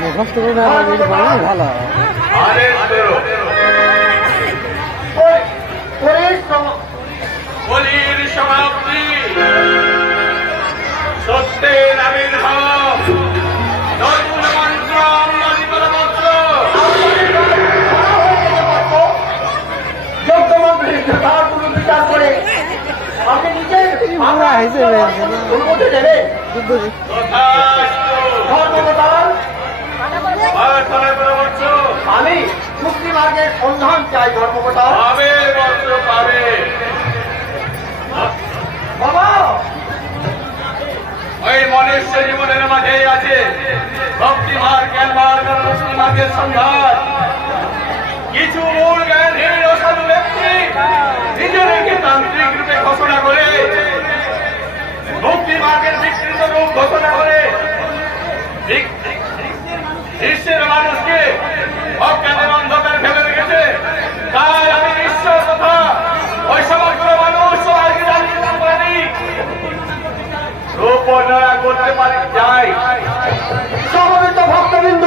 মুখস্থ করে ভালো বলির সমাপ্তি সত্যের আবির্ভাব নতুন মন্ত্র বিচার করে আপনি নিজের অনুমতি দেবেন। আমি মুক্তি মার্গের সন্ধান চাই ধর্মকথা। বাবা ওই মনুষ্য জীবনের মাঝে আছে ভক্তি মার্গ, জ্ঞান মার্গ, মুক্তি মার্গের সন্ধান। কিছু মূল জ্ঞানহীন অসাধু ব্যক্তি নিজেদেরকে তান্ত্রিক রূপে ঘোষণা করে, মুক্তি মার্গের বিকৃত রূপ ঘোষণা করে বিশ্বের মানুষকে অজ্ঞানের অন্ধকার ফেলে রেখেছে। তাই আমি ঈশ্বর তথা ওই সমগ্র মানুষ সবাইকে জানিয়ে পারি রূপ বর্ণনা করতে পারি যাই। সমবেত ভক্তবৃন্দ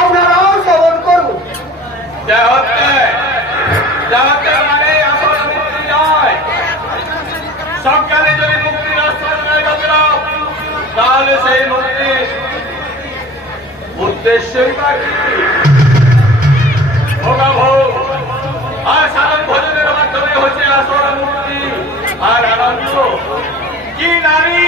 আপনারাও শ্রবণ করুন। মানে আসল মুক্তি নয়, সজ্ঞানে যদি মুক্তির আশ্রয় তাহলে সেই মুক্তির উদ্দেশ্যই ভোগাভোগ আর সাধন ভোজনের মাধ্যমে হচ্ছে আসল মুক্তি আর আনন্দ। কি নারী